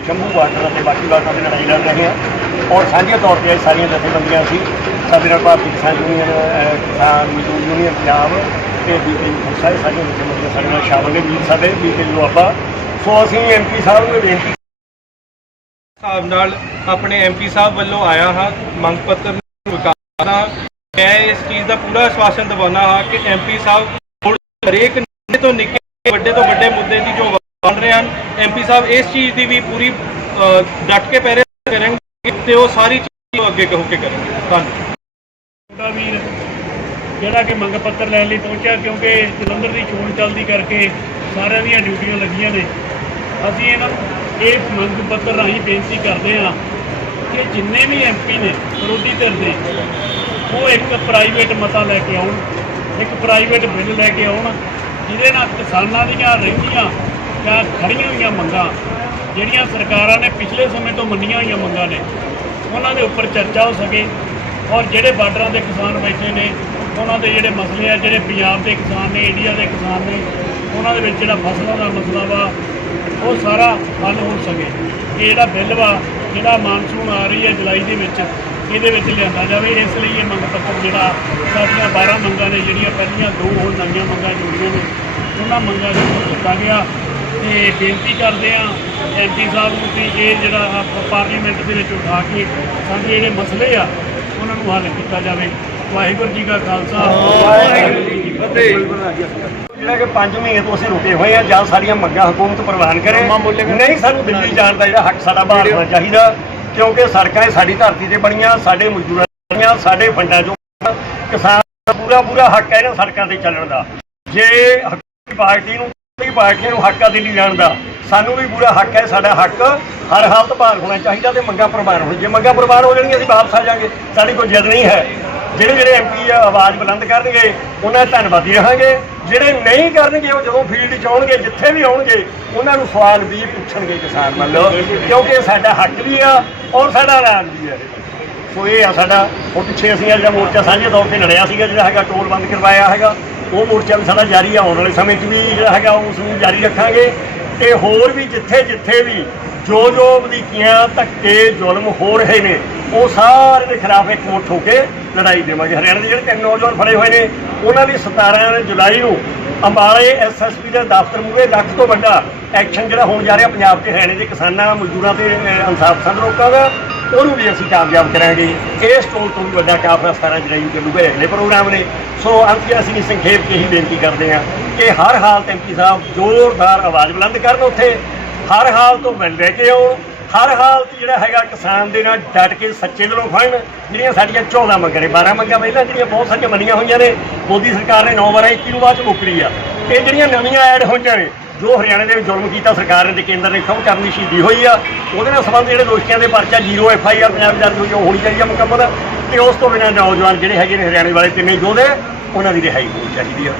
Shambhu border ਅਤੇ ਬਾਕੀ ਬਾਰਡਰਾਂ 'ਤੇ ਲੜਾਈ ਲੜ ਰਹੇ ਹਾਂ। ਔਰ ਸਾਂਝੇ ਤੌਰ ਤੇ ਇਹ ਸਾਰੀਆਂ ਜਥੇਬੰਦੀਆਂ ਸੀ। ਸਾਡੇ ਨਾਲ ਭਾਰਤੀ ਕਿਸਾਨ ਯੂਨੀਅਨ ਅਹ, ਕਿਸਾਨ ਮਜ਼ਦੂਰ ਯੂਨੀਅਨ ਪੰਜਾਬ ਤੇ ਬੀਕੇ ਸਾਰੇ ਸਾਰੀਆਂ ਜਥੇਬੰਦੀਆਂ ਸਾਡੇ ਨਾਲ ਸ਼ਾਮਲ ਨੇ ਵੀਰ ਸਾਡੇ ਬੀਕੇ ਆਪਾਂ। ਸੋ ਅਸੀਂ ਐਮਪੀ ਸਾਹਿਬ ਨੂੰ ਇਹ ਬੇਨਤੀ ਹਿਸਾਬ ਨਾਲ ਆਪਣੇ ਐਮਪੀ ਸਾਹਿਬ ਵੱਲੋਂ ਆਇਆ ਹਾਂ ਮੰਗ ਪੱਤਰ ਨੂੰ ਵਿਕਾਰਨਾ ਮੈਂ ਇਸ ਚੀਜ਼ ਦਾ ਪੂਰਾ ਆਸ਼ਵਾਸਨ ਦਿਵਾਉਣਾ ਹਾਂ ਕਿ ਐਮਪੀ ਸਾਹਿਬ ਹੁਣ ਹਰੇਕ ਨਿੱਕੇ ਤੋਂ ਨਿੱਕੇ ਵੱਡੇ ਤੋਂ ਵੱਡੇ ਮੁੱਦੇ ਦੀ ਜੋ ਬਣ ਰਹੇ। ਹਨ ਐਮਪੀ ਸਾਹਿਬ ਇਸ ਚੀਜ਼ ਦੀ ਵੀ ਪੂਰੀ ਅ, ਡਟ ਕੇ ਪਹਿਰੇ ਕਰਨਗੇ ਤੇ ਉਹ ਸਾਰੀ ਚੀਜ਼ ਅੱਗੇ ਕਹੋ ਕੇ ਕਰਨਗੇ ਧੰਨਵਾਦ। ਛੋਟਾ ਵੀਰ ਜਿਹੜਾ ਕਿ ਮੰਗ ਪੱਤਰ ਲੈਣ ਲਈ ਪਹੁੰਚਿਆ ਕਿਉਂਕਿ ਜਲੰਧਰ ਦੀ ਚੋਣ ਚੱਲਦੀ ਕਰਕੇ ਸਾਰਿਆਂ ਦੀਆਂ ਡਿਊਟੀਆਂ ਲੱਗੀਆਂ ਨੇ। ਅਸੀਂ ਇਹਨਾਂ ਨੂੰ ਇਹ ਮੰਗ ਪੱਤਰ ਰਾਹੀਂ ਬੇਨਤੀ ਕਰਦੇ ਹਾਂ ਕਿ ਜਿੰਨੇ ਵੀ ਐਮਪੀ ਨੇ ਵਿਰੋਧੀ ਧਿਰ ਦੇ ਉਹ ਇੱਕ ਪ੍ਰਾਈਵੇਟ ਮਤਾ ਲੈ ਕੇ ਆਉਣ ਇੱਕ ਪ੍ਰਾਈਵੇਟ ਬਿੱਲ ਲੈ ਕੇ ਆਉਣ ਜਿਹਦੇ ਨਾਲ ਕਿਸਾਨਾਂ ਦੀਆਂ ਰਹਿੰਦੀਆਂ ਜਾਂ ਖੜੀਆਂ ਹੋਈਆਂ ਮੰਗਾਂ, ਜਿਹੜੀਆਂ ਸਰਕਾਰਾਂ ਨੇ ਪਿਛਲੇ ਸਮੇਂ ਤੋਂ ਮੰਨੀਆਂ ਹੋਈਆਂ ਮੰਗਾਂ ਨੇ, ਉਹਨਾਂ ਦੇ ਉੱਪਰ ਚਰਚਾ ਹੋ ਸਕੇ ਔਰ ਜਿਹੜੇ ਬਾਰਡਰਾਂ ਦੇ ਕਿਸਾਨ ਬੈਠੇ ਨੇ, ਉਹਨਾਂ ਦੇ ਜਿਹੜੇ ਮਸਲੇ ਆ, ਜਿਹੜੇ ਪੰਜਾਬ ਦੇ ਕਿਸਾਨ ਨੇ, ਇੰਡੀਆ ਦੇ ਕਿਸਾਨ ਨੇ, ਉਹਨਾਂ ਦੇ ਵਿੱਚ ਜਿਹੜਾ ਫਸਲਾਂ ਦਾ ਮਸਲਾ ਵਾ, ਉਹ ਸਾਰਾ ਹੱਲ ਹੋ ਸਕੇ। ਇਹ ਜਿਹੜਾ ਬਿੱਲ ਵਾ, ਜਿਹੜਾ ਮਾਨਸੂਨ ਆ ਰਹੀ ਹੈ ਜੁਲਾਈ ਦੇ ਵਿੱਚ, ਇਹਦੇ ਵਿੱਚ ਲਿਆਂਦਾ ਜਾਵੇ। ਇਸ ਲਈ ਇਹ ਮੰਗ ਪੱਤਰ ਜਿਹੜਾ ਸਾਡੀਆਂ 12 ਮੰਗਾਂ ਨੇ, ਜਿਹੜੀਆਂ ਪਹਿਲੀਆਂ ਦੋ ਹੋਰ ਨਵੀਆਂ ਮੰਗਾਂ ਜੁੜੀਆਂ ਨੇ, ਉਹਨਾਂ ਮੰਗਾਂ ਨੂੰ ਦਿੱਤਾ ਗਿਆ। ਤੇ ਬੇਨਤੀ ਕਰਦੇ ਆ ਐਮਪੀ ਸਾਹਿਬ ਨੂੰ ਕਿ ਇਹ ਜਿਹੜਾ ਪਾਰਲੀਮੈਂਟ ਦੇ ਵਿੱਚ ਉਠਾ ਕੇ ਸਾਡੇ ਜਿਹੜੇ ਮਸਲੇ ਆ ਉਹਨਾਂ ਨੂੰ ਹੱਲ ਕੀਤਾ ਜਾਵੇ। ਵਾਹਿਗੁਰੂ ਜੀ ਕਾ ਖਾਲਸਾ। ਵਾਹਿਗੁਰੂ ਜੀ ਕੀ ਫਤਿਹ ਜਿਹੜਾ ਕਿ 5 ਮਹੀਨੇ ਤੋਂ ਅਸੀਂ ਰੁਕੇ ਹੋਏ ਆ ਜਾਂ ਸਾਰੀਆਂ ਮੰਗਾਂ ਹਕੂਮਤ ਪ੍ਰਵਾਨ ਕਰੇ। ਨਹੀਂ ਸਾਨੂੰ ਦਿੱਲੀ ਜਾਣ ਦਾ ਜਿਹੜਾ ਹੱਕ ਸਾਡਾ ਬਾਹਰ ਹੋਣਾ ਚਾਹੀਦਾ ਕਿਉਂਕਿ ਸੜਕਾਂ ਇਹ ਸਾਡੀ ਧਰਤੀ ਤੇ ਬਣੀਆਂ ਸਾਡੇ ਮਜ਼ਦੂਰਾਂ ਦੀਆਂ ਬਣੀਆਂ ਸਾਡੇ ਫੰਡਾਂ ਚੋਂ ਕਿਸਾਨ ਦਾ ਪੂਰਾ ਪੂਰਾ ਹੱਕ ਹੈ ਇਹਨਾਂ ਸੜਕਾਂ ਤੇ ਚੱਲਣ ਦਾ। ਜੇ ਹਕੂਮਤੀ ਪਾਰਟੀ ਨੂੰ ਕੋਈ ਪਾਰਟੀ ਨੂੰ ਹੱਕ ਆ ਦਿੱਲੀ ਜਾਣ ਦਾ। ਸਾਨੂੰ ਵੀ ਪੂਰਾ ਹੱਕ ਹੈ, ਸਾਡਾ ਹੱਕ ਹਰ ਹਾਲਤ ਬਾਹਰ ਹੋਣਾ ਚਾਹੀਦਾ ਤੇ ਮੰਗਾਂ ਪ੍ਰਵਾਨ ਹੋਣ ਜੇ ਮੰਗਾਂ ਪ੍ਰਵਾਨ ਹੋ ਜਾਣਗੀਆਂ, ਅਸੀਂ ਵਾਪਸ ਆ ਜਾਾਂਗੇ ਸਾਡੀ ਕੋਈ ਜਿੱਦ ਨਹੀਂ ਹੈ। ਜਿਹੜੇ ਜਿਹੜੇ ਐਮਪੀ ਆਵਾਜ਼ ਬੁਲੰਦ ਕਰਨਗੇ, ਉਹਨਾਂ ਦੇ ਧੰਨਵਾਦੀ ਰਹਾਂਗੇ। ਜਿਹੜੇ ਨਹੀਂ ਕਰਨਗੇ, ਉਹ ਜਦੋਂ ਫੀਲਡ 'ਚ ਆਉਣਗੇ, ਜਿੱਥੇ ਵੀ ਆਉਣਗੇ, ਉਹਨਾਂ ਨੂੰ ਸਵਾਲ ਵੀ ਪੁੱਛਣਗੇ ਕਿਸਾਨ ਵੱਲੋਂ, ਕਿਉਂਕਿ ਇਹ ਸਾਡਾ ਹੱਕ ਵੀ ਆ ਔਰ ਸਾਡਾ ਰਾਜ ਵੀ ਹੈ ਸੋ ਇਹ ਆ ਸਾਡਾ, ਉਹ ਪਿੱਛੇ ਅਸੀਂ ਅੱਜ ਮੋਰਚਾ ਸਾਂਝੇ ਤੌਰ ਤੇ ਲੜਿਆ ਸੀਗਾ, ਜਿਹੜਾ ਹੈਗਾ, ਟੋਲ ਬੰਦ ਕਰਵਾਇਆ ਹੈਗਾ। ਉਹ ਮੋਰਚਾ ਵੀ ਸਾਡਾ ਜਾਰੀ ਆ ਆਉਣ ਵਾਲੇ ਸਮੇਂ 'ਚ ਵੀ ਜਿਹੜਾ ਹੈਗਾ ਉਸ ਨੂੰ ਜਾਰੀ ਰੱਖਾਂਗੇ। ਤੇ ਹੋਰ ਵੀ ਜਿੱਥੇ ਜਿੱਥੇ ਵੀ ਜੋ ਜੋ ਵਧੀਕੀਆਂ ਧੱਕੇ ਜ਼ੁਲਮ ਹੋ ਰਹੇ ਨੇ, ਉਹ ਸਾਰੇ ਦੇ ਖਿਲਾਫ ਇੱਕ ਮੁੱਠ ਹੋ ਕੇ ਲੜਾਈ ਦੇਵਾਂਗੇ। ਹਰਿਆਣਾ ਦੇ ਜਿਹੜੇ ਤਿੰਨ ਨੌਜਵਾਨ ਫੜੇ ਹੋਏ ਨੇ, ਉਹਨਾਂ ਦੀ 17 ਜੁਲਾਈ ਨੂੰ ਅੰਬਾਲੇ ਐਸਐਸਪੀ ਦੇ ਦਫ਼ਤਰ ਮੂਹਰੇ ਲੱਖ ਤੋਂ ਵੱਡਾ ਐਕਸ਼ਨ ਜਿਹੜਾ ਹੋਣ ਜਾ ਰਿਹਾ ਪੰਜਾਬ ਤੇ ਹਰਿਆਣੇ ਦੇ ਕਿਸਾਨਾਂ, ਮਜ਼ਦੂਰਾਂ ਤੇ ਇਨਸਾਫ ਸੰਦ ਰੋਕਾਂਗਾ ਉਹਨੂੰ ਵੀ ਅਸੀਂ ਕਾਮਯਾਬ ਕਰਾਂਗੇ। ਇਸ ਟੋਲ ਤੋਂ ਵੀ ਵੱਡਾ ਕਾਫਲਾ 17 ਜਿਹੜਾ ਨੂੰ ਚੱਲੂਗਾ ਅਗਲੇ ਪ੍ਰੋਗਰਾਮ ਨੇ। ਸੋ ਅੰਤ 'ਚ ਅਸੀਂ ਸੰਖੇਪ 'ਚ ਇਹੀ ਬੇਨਤੀ ਕਰਦੇ ਹਾਂ ਕਿ ਹਰ ਹਾਲਤ ਐਮਪੀ ਸਾਹਿਬ ਜ਼ੋਰਦਾਰ ਆਵਾਜ਼ ਬੁਲੰਦ ਕਰਨ ਉੱਥੇ। ਹਰ ਹਾਲ ਤੋਂ ਬਿੱਲ ਲੈ ਕੇ ਆਉਣ ਹਰ ਹਾਲਤ ਜਿਹੜਾ ਹੈਗਾ ਕਿਸਾਨ ਦੇ ਨਾਲ ਡਟ ਕੇ ਸੱਚੇ ਦਿਲੋਂ ਫੜਨ ਜਿਹੜੀਆਂ ਸਾਡੀਆਂ 14 ਮੰਗਾਂ ਨੇ 12 ਮੰਗਾਂ ਪਹਿਲਾਂ ਜਿਹੜੀਆਂ ਬਹੁਤ ਸਾਰੀਆਂ ਮੰਨੀਆਂ ਹੋਈਆਂ ਨੇ, ਮੋਦੀ ਸਰਕਾਰ ਨੇ 9 ਵਾਰਾਂ 21 ਨੂੰ ਬਾਅਦ ਚ ਮੁੱਕਰੀ ਆ। ਇਹ ਜਿਹੜੀਆਂ ਨਵੀਆਂ ਐਡ ਹੋਈਆਂ ਨੇ ਜੋ ਹਰਿਆਣੇ ਦੇ ਵਿੱਚ ਜ਼ੁਲਮ ਕੀਤਾ, ਸਰਕਾਰ ਨੇ ਤੇ ਕੇਂਦਰ ਨੇ, ਸਭ ਕਰਨ ਦੀ ਸ਼ਹੀਦੀ ਹੋਈ ਆ। ਉਹਦੇ ਨਾਲ ਸੰਬੰਧ ਜਿਹੜੇ ਦੋਸ਼ੀਆਂ ਦੇ ਪਰਚਾ zero F I R Punjab ਦਰਜ ਹੋਈ ਉਹ ਹੋਣੀ ਚਾਹੀਦੀ ਆ ਮੁਕੰਮਲ। ਤੇ ਉਸ ਤੋਂ ਬਿਨਾਂ ਨੌਜਵਾਨ ਜਿਹੜੇ ਹੈਗੇ ਨੇ ਹਰਿਆਣੇ ਵਾਲੇ, ਤਿੰਨੇ ਯੋਧੇ ਉਹਨਾਂ ਦੀ ਰਿਹਾਈ ਹੋਣੀ ਚਾਹੀਦੀ ਆ।